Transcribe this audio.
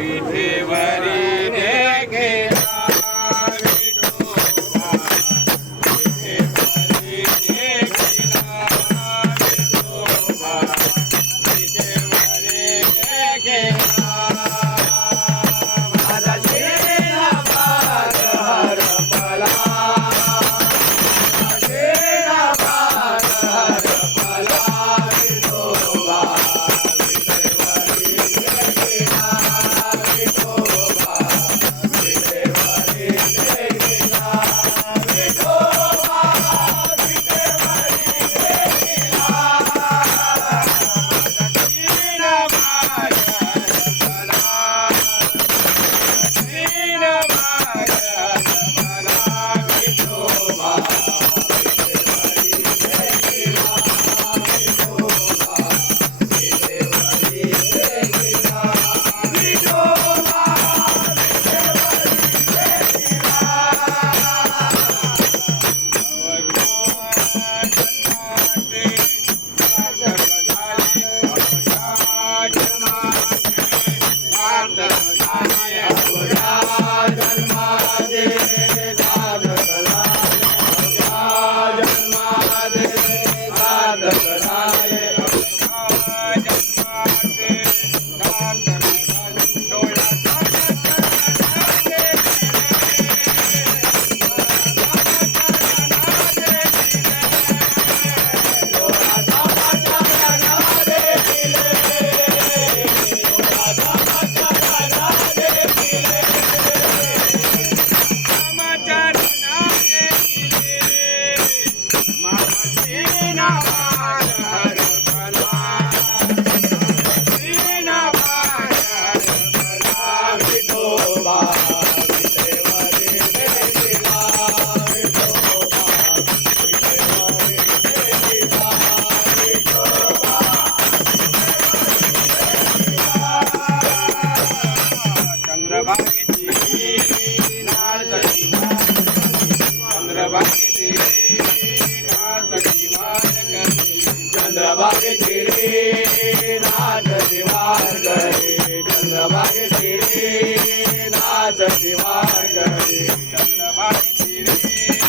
விட்டு வரி तिरती नाच दिवागरी चंद्रबाई तिरती